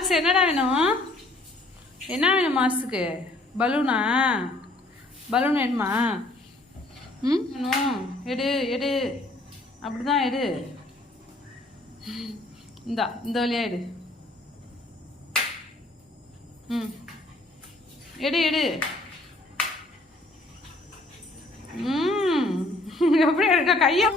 Mars என்னடா வேணும்? என்ன வேணும் மார்ஸுக்கு? பலூனா? பலூன் வேணுமா? வேணும். எடு எடு, அப்படிதான் எடு. இந்த வழியா எடு. எடு எடு. எப்படி எடுக்க கையா?